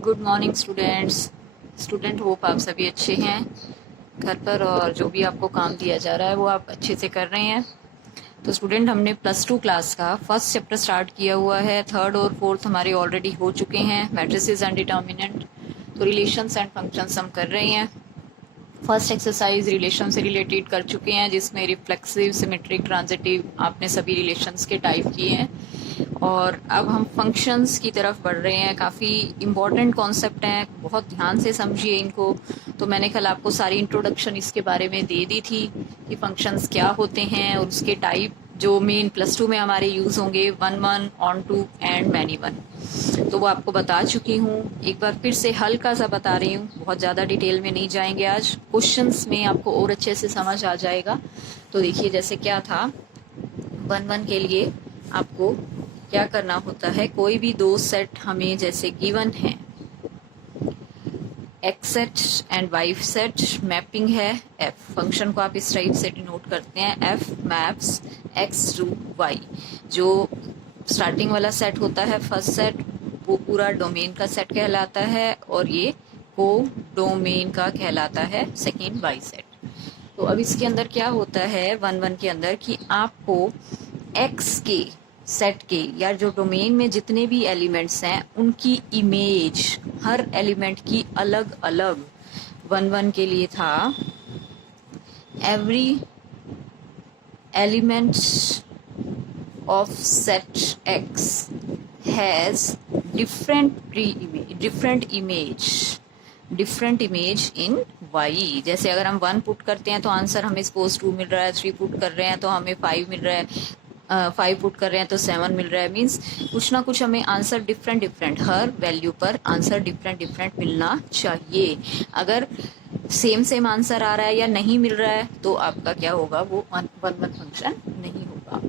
Good morning student hope आप सभी अच्छे हैं घर पर, और जो भी आपको काम दिया जा रहा है वो आप अच्छे से कर रहे हैं। तो स्टूडेंट, हमने +2 क्लास का फर्स्ट चैप्टर स्टार्ट किया हुआ है। थर्ड और फोर्थ हमारे ऑलरेडी हो चुके हैं, मैट्रिसेस एंड डिटर्मिनेंट। तो रिलेशंस एंड फंक्शंस हम कर रहे हैं। फर्स्ट एक्सरसाइज रिलेशन से रिलेटेड कर चुके हैं, जिसमें रिफ्लेक्सिव, सिमेट्रिक, ट्रांजिटिव आपने सभी रिलेशंस के टाइप किए हैं। और अब हम फंक्शंस की तरफ बढ़ रहे हैं। काफ़ी इम्पॉर्टेंट कॉन्सेप्ट हैं, बहुत ध्यान से समझिए इनको। तो मैंने कल आपको सारी इंट्रोडक्शन इसके बारे में दे दी थी कि फंक्शंस क्या होते हैं और उसके टाइप जो मेन +2 में हमारे यूज़ होंगे, 1 onto and many one. तो वो आपको बता चुकी हूँ। एक बार फिर से हल्का सा बता रही हूँ, बहुत ज़्यादा डिटेल में नहीं जाएंगे आज। क्वेश्चंस में आपको और अच्छे से समझ आ जाएगा। तो देखिए, जैसे क्या था, 1 के लिए आपको क्या करना होता है। कोई भी दो सेट हमें जैसे गिवन है, x set and y set, mapping है एफ। फंक्शन को आप इस टाइप से डिनोट करते हैं, f maps x to y. जो स्टार्टिंग वाला सेट होता है, फर्स्ट सेट, वो पूरा डोमेन का सेट कहलाता है, और ये को डोमेन का कहलाता है सेकेंड वाई सेट। तो अब इसके अंदर क्या होता है 1 के अंदर, कि आपको एक्स के सेट के या जो डोमेन में जितने भी एलिमेंट्स हैं उनकी इमेज, हर एलिमेंट की अलग अलग, 1 के लिए था every element of set x has different image in y. जैसे अगर हम 1 पुट करते हैं तो आंसर हमें सपोज 2 मिल रहा है, 3 पुट कर रहे हैं तो हमें 5 मिल रहा है, 5 पुट कर रहे हैं तो 7 मिल रहा है। मीन्स कुछ ना कुछ हमें आंसर डिफरेंट, हर वैल्यू पर आंसर डिफरेंट मिलना चाहिए। अगर सेम आंसर आ रहा है या नहीं मिल रहा है तो आपका क्या होगा, वो 1 फंक्शन नहीं होगा।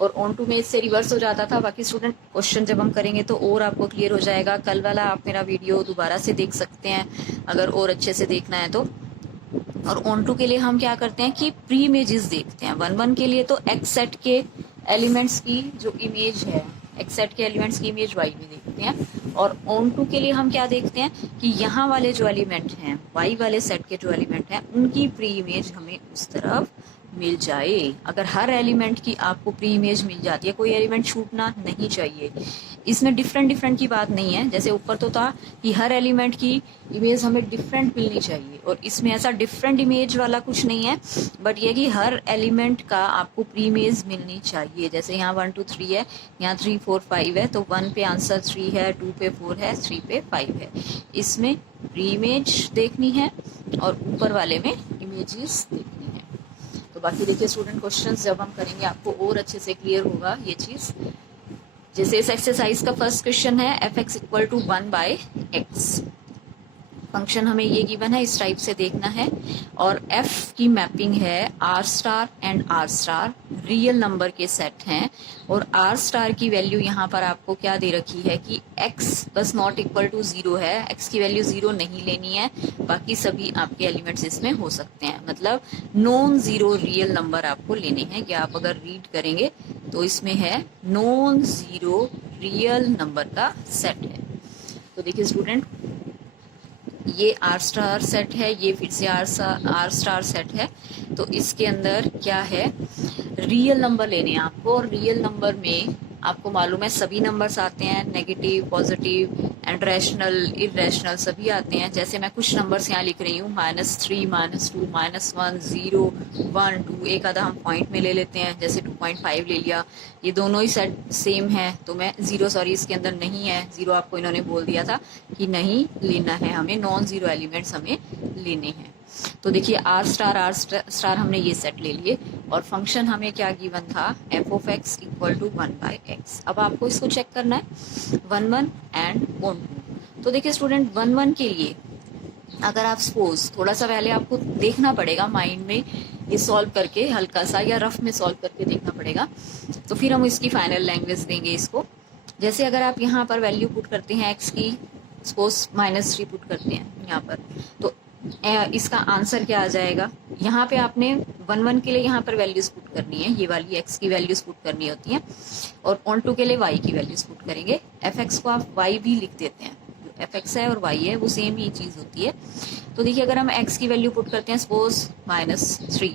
और ऑन टू में इससे रिवर्स हो जाता था। बाकी स्टूडेंट, क्वेश्चन जब हम करेंगे तो और आपको क्लियर हो जाएगा। कल वाला आप मेरा वीडियो दोबारा से देख सकते हैं अगर और अच्छे से देखना है तो। और ऑन टू के लिए हम क्या करते हैं कि प्री इमेजेस देखते हैं। 1 के लिए तो एक्स सेट के एलिमेंट्स की जो इमेज है, एक्स सेट के एलिमेंट्स की इमेज वाई में देखते हैं। और ऑन टू के लिए हम क्या देखते हैं कि यहाँ वाले जो एलिमेंट हैं, वाई वाले सेट के जो एलिमेंट हैं, उनकी प्री इमेज हमें उस तरफ मिल जाए। अगर हर एलिमेंट की आपको प्री इमेज मिल जाती है, कोई एलिमेंट छूटना नहीं चाहिए। इसमें डिफरेंट की बात नहीं है। जैसे ऊपर तो था कि हर एलिमेंट की इमेज हमें डिफरेंट मिलनी चाहिए, और इसमें ऐसा डिफरेंट इमेज वाला कुछ नहीं है, बट ये कि हर एलिमेंट का आपको प्री इमेज मिलनी चाहिए। जैसे यहाँ 1 2 3 है, यहाँ 3 4 5 है, तो 1 पे आंसर 3 है, 2 पे 4 है, 3 पे 5 है। इसमें प्री इमेज देखनी है और ऊपर वाले में इमेजेस देखनी है। तो बाकी देखिए स्टूडेंट, क्वेश्चंस जब हम करेंगे आपको और अच्छे से क्लियर होगा ये चीज़। जैसे इस एक्सरसाइज का फर्स्ट क्वेश्चन है, f(x = 1/x). फंक्शन हमें ये गिवन है, इस टाइप से देखना है। और f की मैपिंग है r* and r*, real number के सेट हैं। और r* की वैल्यू यहाँ पर आपको क्या दे रखी है कि x बस नॉट इक्वल टू 0 है, x की वैल्यू 0 नहीं लेनी है, बाकी सभी आपके एलिमेंट्स इसमें हो सकते हैं। मतलब नॉन ज़ीरो रियल नंबर आपको लेने हैं, कि आप अगर रीड करेंगे तो इसमें है नॉन ज़ीरो रियल नंबर का सेट है। तो देखिए स्टूडेंट, ये r* सेट है, ये फिर से r* सेट है। तो इसके अंदर क्या है, रियल नंबर लेने हैं आपको। और रियल नंबर में आपको मालूम है सभी नंबर्स आते हैं, negative, positive and rational, irrational सभी आते हैं। जैसे मैं कुछ नंबर्स यहाँ लिख रही हूँ, -3, -2, -1, 0, 1, 2। एक आधा हम पॉइंट में ले लेते हैं, जैसे 2.5 ले लिया। ये दोनों ही सेट सेम है, तो मैं 0, सॉरी इसके अंदर नहीं है 0, आपको इन्होंने बोल दिया था कि नहीं लेना है, हमें नॉन ज़ीरो एलिमेंट्स हमें लेने हैं। तो देखिए r* हमने ये सेट ले लिए। और फंक्शन हमें क्या गिवन था, f(x = 1/x). अब आपको इसको चेक करना है 1 एंड ऑन टू। तो देखिए स्टूडेंट, 1 के लिए अगर आप सपोज, थोड़ा सा पहले आपको देखना पड़ेगा माइंड में ये सॉल्व करके, हल्का सा या रफ में सॉल्व करके देखना पड़ेगा, तो फिर हम इसकी फाइनल लैंग्वेज देंगे इसको। जैसे अगर आप यहाँ पर वैल्यू पुट करते हैं x की, सपोज -3 पुट करते हैं यहाँ पर, तो इसका आंसर क्या आ जाएगा। यहाँ पे आपने 1 के लिए यहाँ पर वैल्यूज पुट करनी है, ये वाली x की वैल्यूज पुट करनी होती हैं। और ऑन टू के लिए y की वैल्यूज पुट करेंगे। f(x) को आप y भी लिख देते हैं, एफ एक्स है और वाई है वो सेम ही चीज़ होती है। तो देखिए अगर हम एक्स की वैल्यू पुट करते हैं सपोज -3,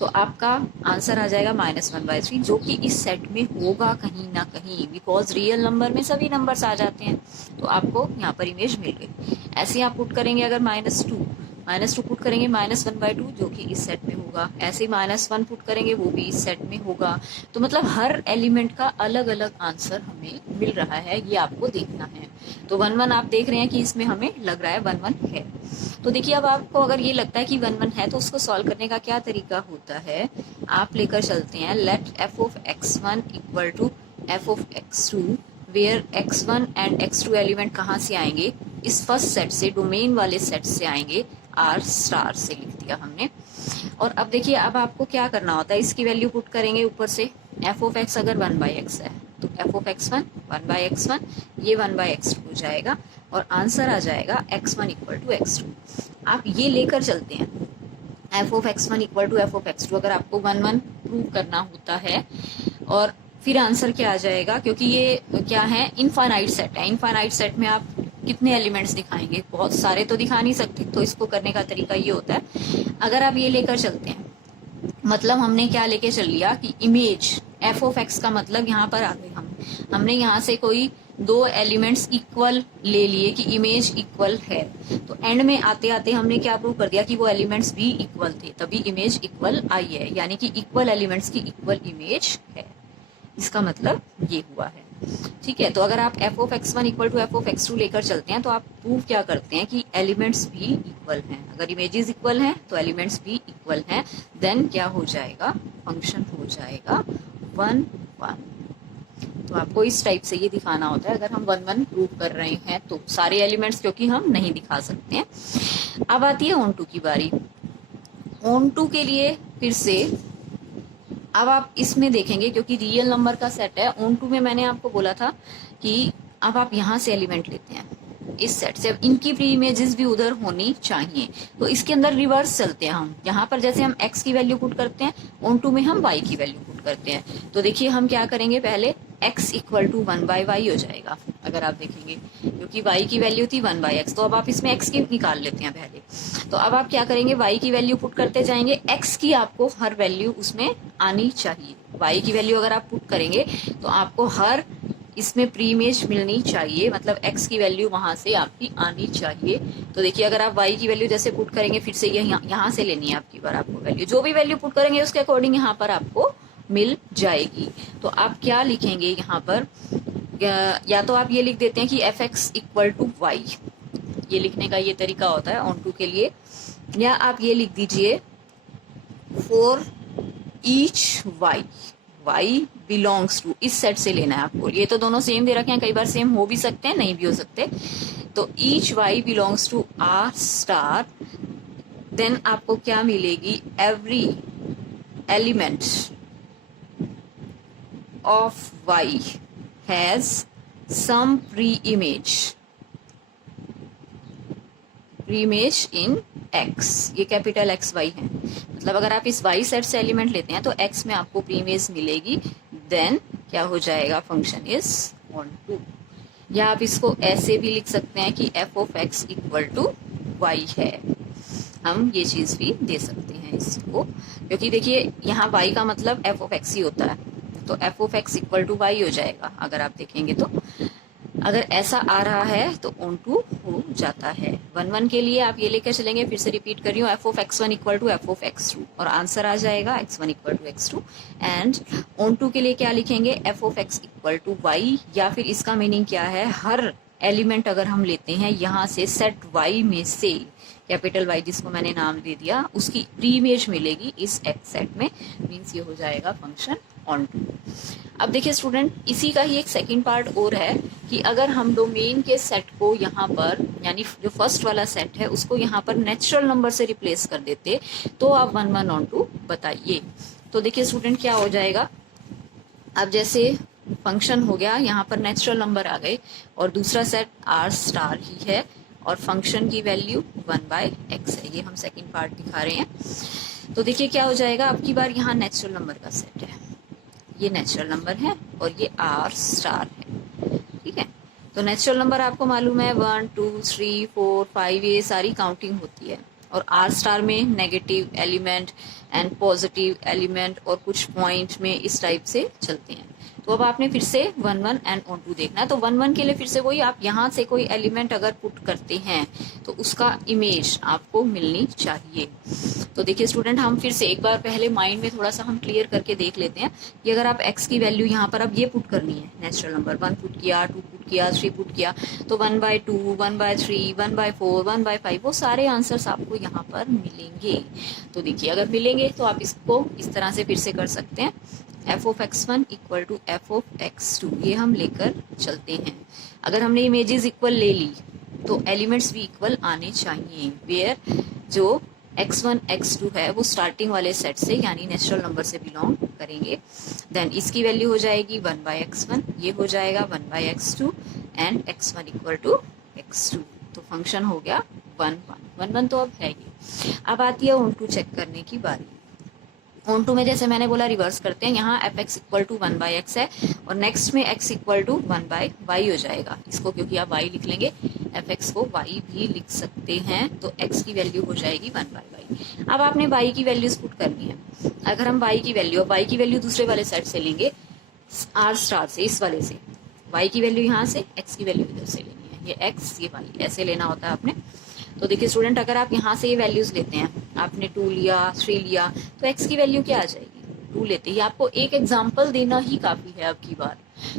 तो आपका आंसर आ जाएगा -1/3, जो कि इस सेट में होगा कहीं ना कहीं, बिकॉज रियल नंबर में सभी नंबर्स आ जाते हैं। तो आपको यहाँ पर इमेज मिल गई। ऐसे ही आप पुट करेंगे अगर -2 पुट करेंगे -1/2, जो कि इस सेट में होगा। ऐसे ही -1 पुट करेंगे वो भी इस सेट में होगा। तो मतलब हर एलिमेंट का अलग अलग आंसर हमें मिल रहा है, ये आपको देखना है। तो 1 1 आप देख रहे हैं कि इसमें हमें लग रहा है 1 1 है। तो देखिए अब आपको अगर ये लगता है कि 1 1 है तो उसको सॉल्व करने का क्या तरीका होता है, आप लेकर चलते हैं let f of x1 equal to f of x2, where x1 and x2 element कहाँ से आएंगे, इस फर्स्ट सेट से, डोमेन वाले सेट से आएंगे, r स्टार से लिख दिया हमने। और अब देखिए अब आपको क्या करना होता है, इसकी वैल्यू पुट करेंगे ऊपर से। f of x अगर 1/x है तो f of x1 1/x1, ये 1/x2 हो जाएगा और आंसर आ जाएगा x1 इक्वल टू x2। आप ये लेकर चलते हैं f of x1 equal to f of x2, अगर आपको 1 1 प्रूव करना होता है। और फिर आंसर क्या आ जाएगा, क्योंकि ये क्या है, इनफाइनाइट सेट है। इनफाइनाइट सेट में आप कितने एलिमेंट्स दिखाएंगे, बहुत सारे तो दिखा नहीं सकते। तो इसको करने का तरीका ये होता है, अगर आप ये लेकर चलते हैं, मतलब हमने क्या लेके चल लिया कि इमेज f ऑफ x का मतलब यहाँ पर आ गए हमने यहाँ से कोई 2 एलिमेंट्स इक्वल ले लिए कि इमेज इक्वल है। तो एंड में आते आते हमने क्या प्रूव कर दिया कि वो एलिमेंट्स भी इक्वल थे, तभी इमेज इक्वल आई है, यानी कि इक्वल एलिमेंट्स की इक्वल इमेज है। इसका मतलब ये हुआ है। ठीक है, तो अगर आप f of x1 equal to f of x2 लेकर चलते हैं तो आप प्रूव क्या करते हैं कि एलिमेंट्स भी इक्वल हैं। अगर इमेजेस इक्वल हैं तो एलिमेंट्स भी इक्वल हैं, देन क्या हो जाएगा, फंक्शन हो जाएगा 1 1। तो आपको इस टाइप से ये दिखाना होता है अगर हम 1 1 प्रूव कर रहे हैं तो, सारे एलिमेंट्स क्योंकि हम नहीं दिखा सकते हैं। अब आती है ऑन टू की बारी। ऑन टू के लिए फिर से अब आप इसमें देखेंगे, क्योंकि रियल नंबर का सेट है। ऑन टू में मैंने आपको बोला था कि अब आप यहाँ से एलिमेंट लेते हैं इस सेट से, अब इनकी प्री इमेजेस भी उधर होनी चाहिए। तो इसके अंदर रिवर्स चलते हैं हम, यहाँ पर जैसे हम x की वैल्यू पुट करते हैं, ऑन टू में हम y की वैल्यू पुट करते हैं। तो देखिए हम क्या करेंगे, पहले x इक्वल टू 1/y हो जाएगा अगर आप देखेंगे, क्योंकि y की वैल्यू थी 1/x। तो अब आप इसमें x की निकाल लेते हैं पहले। तो अब आप क्या करेंगे, y की वैल्यू पुट करते जाएंगे, x की आपको हर वैल्यू उसमें आनी चाहिए। y की वैल्यू अगर आप पुट करेंगे तो आपको हर इसमें प्री इमेज मिलनी चाहिए, मतलब x की वैल्यू वहां से आपकी आनी चाहिए। तो देखिए अगर आप y की वैल्यू जैसे पुट करेंगे, फिर से यहाँ से लेनी है आपकी बार, आपको वैल्यू जो भी वैल्यू पुट करेंगे उसके अकॉर्डिंग यहाँ पर आपको मिल जाएगी। तो आप क्या लिखेंगे यहाँ पर, या तो आप ये लिख देते हैं कि f(x) इक्वल टू y, ये लिखने का ये तरीका होता है ऑन टू के लिए। या आप ये लिख दीजिए for each y belongs to, इस सेट से लेना है आपको। ये तो दोनों सेम दे रखे हैं, कई बार सेम हो भी सकते हैं, नहीं भी हो सकते। तो each y belongs to r star, then आपको क्या मिलेगी, every element of y has some pre image in x, ये कैपिटल x y है। मतलब अगर आप इस y सेट से एलिमेंट लेते हैं तो x में आपको प्री इमेज मिलेगी, देन क्या हो जाएगा, फंक्शन इज ऑन टू। या आप इसको ऐसे भी लिख सकते हैं कि f of x equal to y है, हम ये चीज भी दे सकते हैं इसको, क्योंकि देखिए यहाँ y का मतलब f ऑफ x ही होता है। तो f of x equal to y हो जाएगा अगर आप देखेंगे तो। अगर ऐसा आ रहा है तो ऑन टू हो जाता है। 1 1 के लिए आप ये लेकर चलेंगे, फिर से रिपीट कर रही हूँ, f of x1 equal to f of x2, और आंसर आ जाएगा x1 equal to x2। And onto के लिए क्या लिखेंगे, f of x equal to y, या फिर इसका मीनिंग क्या है, हर एलिमेंट अगर हम लेते हैं यहाँ से सेट y में से, कैपिटल Y जिसको मैंने नाम दे दिया, उसकी प्री इमेज मिलेगी इस x सेट में, मीन्स ये हो जाएगा फंक्शन ऑन टू। अब देखिए स्टूडेंट, इसी का ही एक सेकंड पार्ट और है कि अगर हम डोमेन के सेट को यहाँ पर, यानी जो फर्स्ट वाला सेट है उसको यहाँ पर नेचुरल नंबर से रिप्लेस कर देते तो आप 1 1 ऑन टू बताइए। तो देखिए स्टूडेंट क्या हो जाएगा, अब जैसे फंक्शन हो गया, यहाँ पर नेचुरल नंबर आ गए और दूसरा सेट r स्टार ही है और फंक्शन की वैल्यू 1/x है, ये हम सेकंड पार्ट दिखा रहे हैं। तो देखिए क्या हो जाएगा, अब की बार यहाँ नेचुरल नंबर का सेट है, ये नेचुरल नंबर है और ये r स्टार है, ठीक है। तो नेचुरल नंबर आपको मालूम है 1 2 3 4 5 ये सारी काउंटिंग होती है, और आर स्टार में negative element and positive element और कुछ पॉइंट में इस टाइप से चलते हैं। तो अब आपने फिर से 1 1 एंड ऑन टू देखना है। तो 1 1 के लिए फिर से वही, आप यहाँ से कोई एलिमेंट अगर पुट करते हैं तो उसका इमेज आपको मिलनी चाहिए। तो देखिए स्टूडेंट, हम फिर से एक बार पहले माइंड में थोड़ा सा हम क्लियर करके देख लेते हैं कि अगर आप x की वैल्यू यहाँ पर अब ये पुट करनी है, नेचुरल नंबर 1 पुट किया, 2 पुट किया, 3 पुट किया, तो 1/2 1/3 1/4 1/5 वो सारे आंसर्स आपको यहाँ पर मिलेंगे। तो देखिए अगर मिलेंगे तो आप इसको इस तरह से फिर से कर सकते हैं, f of x1 equal to f of x2, ये हम लेकर चलते हैं। अगर हमने इमेजेस इक्वल ले ली तो एलिमेंट्स भी इक्वल आने चाहिए, वेयर जो x1 x2 है वो स्टार्टिंग वाले सेट से यानी नेचुरल नंबर से बिलोंग करेंगे। देन इसकी वैल्यू हो जाएगी 1/x1, ये हो जाएगा 1/x2 and x1 equal to x2। तो फंक्शन हो गया 1 1 1 1 तो अब है ये। अब आती है ऑन टू चेक करने की बारी। ऑन टू में जैसे मैंने बोला रिवर्स करते हैं, यहाँ F x equal to 1/x है और नेक्स्ट में x इक्वल टू 1/y हो जाएगा। इसको क्योंकि आप y लिख लेंगे, एफ एक्स को y भी लिख सकते हैं, तो x की वैल्यू हो जाएगी 1/y। अब आपने y की वैल्यूज पुट करनी है। अगर हम y की वैल्यू दूसरे वाले सेट से लेंगे, आर स्टार से, इस वाले से, y की वैल्यू यहाँ से, x की वैल्यू इधर से लेनी है, ये x ये y ऐसे लेना होता है आपने। तो देखिए स्टूडेंट, अगर आप यहाँ से ये वैल्यूज लेते हैं, आपने 2 लिया 3 लिया, तो x की वैल्यू क्या आ जाएगी, 2 लेते ही आपको एक एग्जाम्पल देना ही काफी है अब की बार।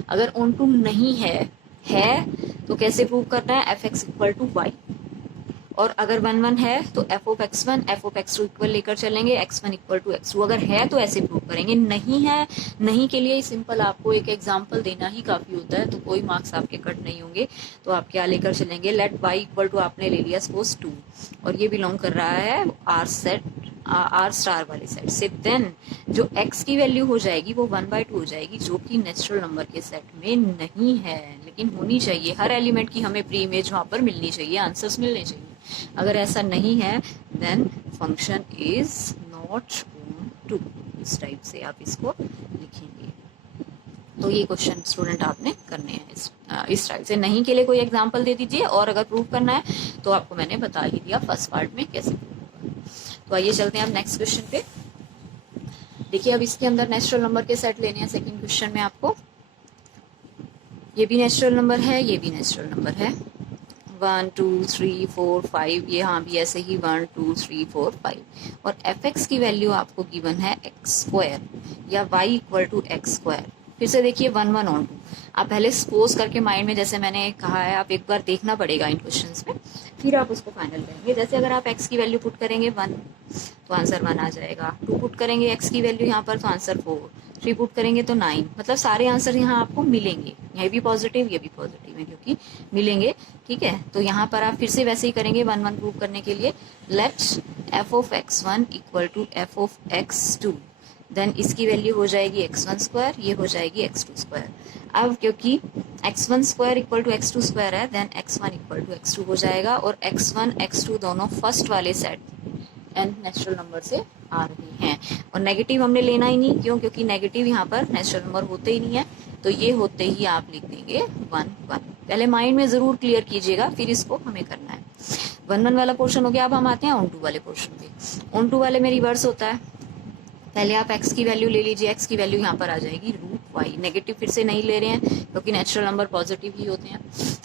अगर ऑन टू नहीं है तो कैसे प्रूव करना है, f x equal to y, और अगर 1 1 है तो f of x1 f of x2 equal लेकर चलेंगे, x1 इक्वल टू x2। अगर है तो ऐसे प्रूव करेंगे, नहीं है, नहीं के लिए सिंपल आपको एक एग्जांपल देना ही काफी होता है, तो कोई मार्क्स आपके कट नहीं होंगे। तो आप क्या लेकर चलेंगे, लेट y इक्वल टू आपने ले लिया सपोज 2, और ये बिलोंग कर रहा है आर स्टार वाले सेट से। देन जो x की वैल्यू हो जाएगी वो 1/2 हो जाएगी, जो कि नेचुरल नंबर के सेट में नहीं है, लेकिन होनी चाहिए। हर एलिमेंट की हमें प्री इमेज वहां पर मिलनी चाहिए, आंसर्स मिलने चाहिए। अगर ऐसा नहीं है then function is not onto, इस टाइप से आप इसको लिखेंगे। तो ये क्वेश्चन स्टूडेंट आपने करने हैं इस टाइप से। नहीं के लिए कोई एग्जांपल दे दीजिए, और अगर प्रूव करना है तो आपको मैंने बता ही दिया फर्स्ट पार्ट में कैसे प्रूव होगा। तो आइए चलते हैं अब नेक्स्ट क्वेश्चन पे। देखिए अब इसके अंदर नेचुरल नंबर के सेट लेने हैं। सेकंड क्वेश्चन में आपको ये भी नेचुरल नंबर है, ये भी नेचुरल नंबर है, 1 2 3 4 5, ये हाँ भी ऐसे ही 1 2 3 4 5, और एफ एक्स की वैल्यू आपको गिवन है एक्स स्क्वायर या y equal to x square. फिर से देखिए 1 1 ऑन टू, आप पहले सपोज करके माइंड में, जैसे मैंने कहा है, आप एक बार देखना पड़ेगा इन क्वेश्चंस में, फिर आप उसको फाइनल करेंगे। जैसे अगर आप x की वैल्यू पुट करेंगे 1 तो आंसर 1 आ जाएगा, 2 पुट करेंगे x की वैल्यू यहाँ पर तो आंसर 4, 3 पुट करेंगे तो 9, मतलब सारे आंसर यहाँ आपको मिलेंगे, ये भी पॉजिटिव ये भी पॉजिटिव है क्योंकि मिलेंगे। ठीक है, तो यहाँ पर आप फिर से वैसे ही करेंगे 1 1 प्रूव करने के लिए, let f of x1 equal to f of x2, then इसकी वैल्यू हो जाएगी x1 स्क्वायर, ये हो जाएगी x2 स्क्वायर। अब क्योंकि x1 square equal to x2 square है, then x1 equal to x2 हो जाएगा, और x1 x2 दोनों फर्स्ट वाले सेट एंड नेचुरल नंबर से आ रहे हैं, और नेगेटिव हमने लेना ही नहीं, क्यों, क्योंकि नेगेटिव यहाँ पर नेचुरल नंबर होते ही नहीं है, तो ये होते ही आप लिख देंगे 1 1। पहले माइंड में जरूर क्लियर कीजिएगा, फिर इसको हमें करना है। 1 1 वाला पोर्शन हो गया। अब हम आते हैं ऑन टू वाले पोर्शन पे। ऑन टू वाले में रिवर्स होता है, पहले आप x की वैल्यू ले लीजिए, x की वैल्यू यहाँ पर आ जाएगी √y, नेगेटिव फिर से नहीं ले रहे हैं क्योंकि नेचुरल नंबर पॉजिटिव ही होते हैं।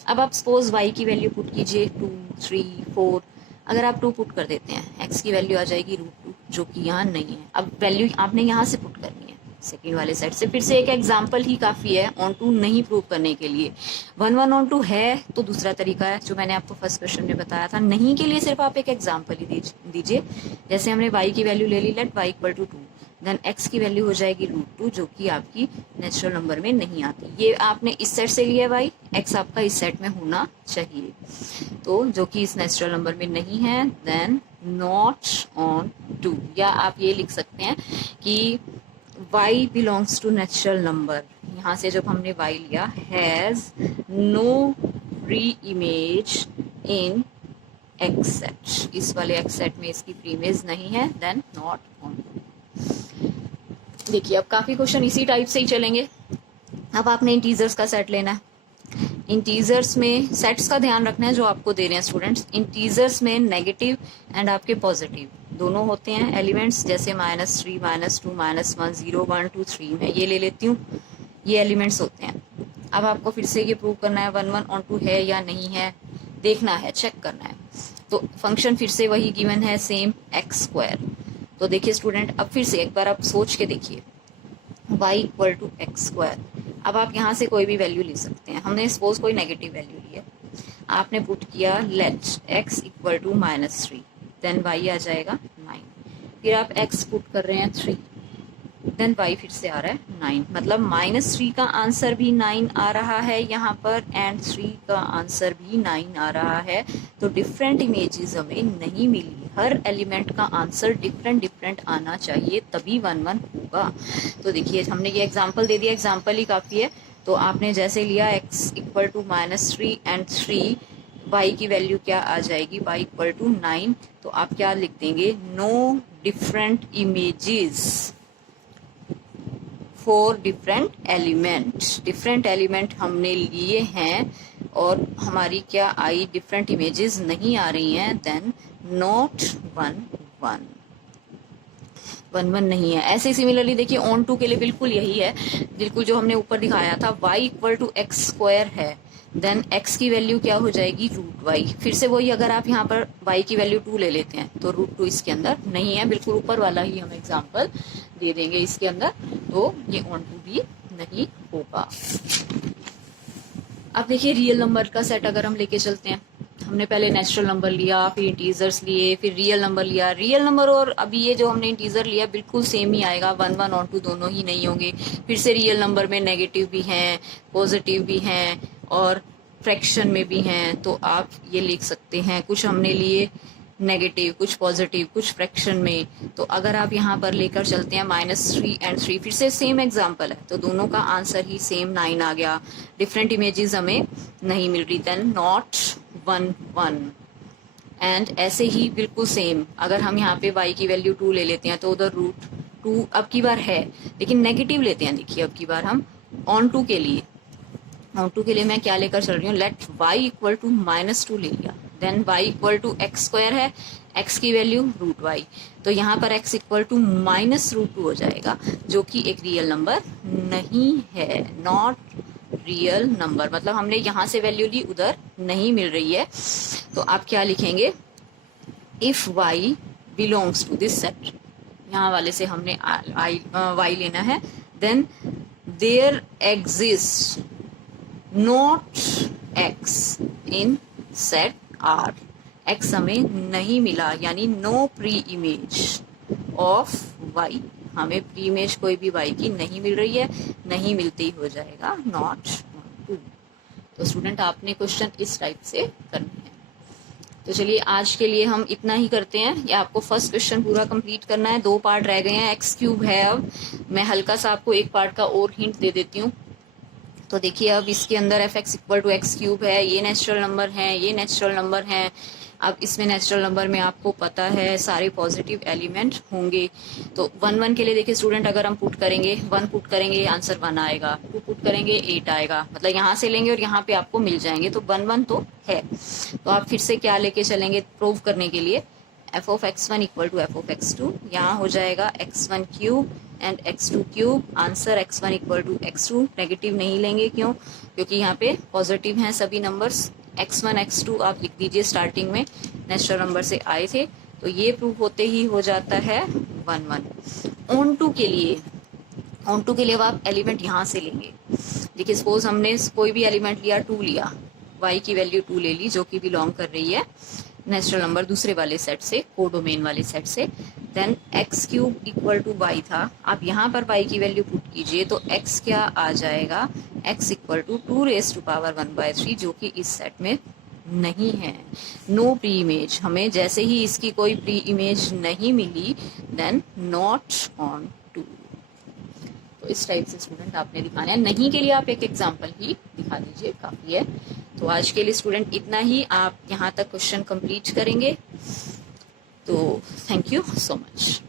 अब आप सपोज y की वैल्यू पुट कीजिए 2 3 4, अगर आप 2 पुट कर देते हैं x की वैल्यू आ जाएगी √2, जो कि यहाँ नहीं है। अब वैल्यू आपने यहाँ से पुट करनी है सेकेंड वाले सेट से। फिर से एक एग्जाम्पल ही काफ़ी है ऑन टू नहीं प्रूव करने के लिए। 1 1 ऑन टू है तो दूसरा तरीका है जो मैंने आपको फर्स्ट क्वेश्चन में बताया था। नहीं के लिए सिर्फ आप एक एग्जाम्पल ही दीजिए। जैसे हमने y की वैल्यू ले ली, let y equal to 2, then x की वैल्यू हो जाएगी √2, जो कि आपकी नेचुरल नंबर में नहीं आती। ये आपने इस सेट से लिया y, x आपका इस सेट में होना चाहिए, तो जो कि इस नेचुरल नंबर में नहीं है, देन नॉट ऑन टू। या आप ये लिख सकते हैं कि y belongs to natural number, यहाँ से जब हमने y लिया, has no pre image in x set, इस वाले x सेट में इसकी प्री इमेज नहीं है, देन नॉट ऑन टू। देखिए अब काफी क्वेश्चन इसी टाइप से ही चलेंगे। अब आपने इंटीजर्स का सेट लेना है। इंटीजर्स में सेट्स का ध्यान रखना है जो आपको दे रहे हैं स्टूडेंट्स। इंटीजर्स में नेगेटिव एंड आपके पॉजिटिव दोनों होते हैं एलिमेंट्स, जैसे -3, -2, -1, 0, 1, 2, 3 में ये ले लेती हूँ, ये एलिमेंट्स होते हैं। अब आपको फिर से ये प्रूव करना है 1 1 ऑन 2 है या नहीं है, देखना है, चेक करना है। तो फंक्शन फिर से वही गिवन है, सेम x²। तो देखिए स्टूडेंट, अब फिर से एक बार आप सोच के देखिए, y = x²। अब आप यहाँ से कोई भी वैल्यू ले सकते हैं। हमने सपोज कोई नेगेटिव वैल्यू ली है, आपने पुट किया लेट x = -3, देन y आ जाएगा 9। फिर आप x पुट कर रहे हैं 3, देन y फिर से आ रहा है 9। मतलब -3 का आंसर भी 9 आ रहा है यहाँ पर, एंड 3 का आंसर भी 9 आ रहा है। तो डिफरेंट इमेजेस हमें नहीं मिली, हर एलिमेंट का आंसर डिफरेंट डिफरेंट आना चाहिए, तभी 1 1 होगा। तो देखिए हमने ये एग्जांपल दे दिया, एग्जांपल ही काफ़ी है। तो आपने जैसे लिया x = -3 एंड 3, y की वैल्यू क्या आ जाएगी, y = 9। तो आप क्या लिख देंगे, no different images for different element. Different element हमने लिए हैं और हमारी क्या आई, डिफरेंट इमेजेस नहीं आ रही हैं, देन नॉट 1 1 1 1 नहीं है। ऐसे सिमिलरली देखिए ऑन टू के लिए बिल्कुल यही है, बिल्कुल जो हमने ऊपर दिखाया था, y = x² है, देन x की वैल्यू क्या हो जाएगी, √y। फिर से वही, अगर आप यहाँ पर y की वैल्यू 2 ले लेते हैं तो √2 इसके अंदर नहीं है, बिल्कुल ऊपर वाला ही हम एग्जांपल दे देंगे इसके अंदर, तो ये ऑन टू भी नहीं होगा। अब देखिए रियल नंबर का सेट अगर हम लेके चलते हैं, हमने पहले नेचुरल नंबर लिया, फिर इंटीजर्स लिए, फिर रियल नंबर लिया। रियल नंबर और अभी ये जो हमने इंटीजर लिया बिल्कुल सेम ही आएगा, 1 1 ऑन 2 दोनों ही नहीं होंगे। फिर से रियल नंबर में नेगेटिव भी हैं, पॉजिटिव भी हैं और फ्रैक्शन में भी हैं। तो आप ये लिख सकते हैं, कुछ हमने लिए नेगेटिव, कुछ पॉजिटिव, कुछ फ्रैक्शन में। तो अगर आप यहाँ पर लेकर चलते हैं -3 एंड 3, फिर से सेम एग्जांपल है, तो दोनों का आंसर ही सेम 9 आ गया। डिफरेंट इमेजेस हमें नहीं मिल रही, देन नॉट 1 1। एंड ऐसे ही बिल्कुल सेम, अगर हम यहाँ पे y की वैल्यू 2 ले लेते हैं तो उधर √2 अब की बार है, लेकिन नेगेटिव लेते हैं। देखिए अब की बार हम ऑन टू के लिए, मैं क्या लेकर चल रही हूँ, लेट y = -2 ले लिया, देन y = x² है, x की वैल्यू √y। तो यहाँ पर x = -√2 हो जाएगा, जो कि एक रियल नंबर नहीं है, नॉट रियल नंबर। मतलब हमने यहाँ से वैल्यू ली, उधर नहीं मिल रही है। तो आप क्या लिखेंगे, if y belongs to this set, यहाँ वाले से हमने y लेना है, then there exist not x in set R। x हमें नहीं मिला, यानी no pre image of y, हमें प्री इमेज कोई भी y की नहीं मिल रही है, नहीं मिलती हो जाएगा नॉट 2। तो स्टूडेंट आपने क्वेश्चन इस टाइप से करने हैं। तो चलिए आज के लिए हम इतना ही करते हैं, ये आपको फर्स्ट क्वेश्चन पूरा कंप्लीट करना है, 2 पार्ट रह गए हैं, x³ है। अब मैं हल्का सा आपको एक पार्ट का और हिंट दे देती हूँ। तो देखिए अब इसके अंदर fx = x³ है, ये नेचुरल नंबर हैं, ये नेचुरल नंबर हैं। अब इसमें नेचुरल नंबर में आपको पता है सारे पॉजिटिव एलिमेंट होंगे। तो 1 1 के लिए देखिए स्टूडेंट, अगर हम पुट करेंगे 1 पुट करेंगे आंसर 1 आएगा, 2 पुट करेंगे 8 आएगा, मतलब यहाँ से लेंगे और यहाँ पे आपको मिल जाएंगे। तो 1 1 तो है। तो आप फिर से क्या लेके चलेंगे प्रूव करने के लिए, f(x1) = f(x2), यहाँ हो जाएगा x1³ and x2³। Answer x1 = x2, negative नहीं लेंगे, क्यों, क्योंकि यहाँ पे पॉजिटिव हैं सभी नंबर्स। x1 x2 आप लिख दीजिए, स्टार्टिंग में नेचुरल नंबर से आए थे। तो ये प्रूव होते ही हो जाता है 1 1। ऑन टू के लिए अब आप एलिमेंट यहाँ से लेंगे। देखिए सपोज हमने कोई भी एलिमेंट लिया, 2 लिया, y की वैल्यू 2 ले ली, जो कि बिलोंग कर रही है नेचुरल नंबर दूसरे वाले सेट से, कोडोमेन वाले सेट से। देन x³ = y था, आप यहाँ पर y की वैल्यू पुट कीजिए, तो x क्या आ जाएगा, x = 2⁻⁴ जो कि इस सेट में नहीं है। नो प्री इमेज, हमें जैसे ही इसकी कोई प्री इमेज नहीं मिली, देन नॉट ऑन टू। तो इस टाइप से स्टूडेंट आपने दिखाना है, नहीं के लिए आप एक एग्जाम्पल ही दिखा दीजिए, काफ़ी है। तो आज के लिए स्टूडेंट इतना ही, आप यहाँ तक क्वेश्चन कंप्लीट करेंगे। तो थैंक यू सो मच।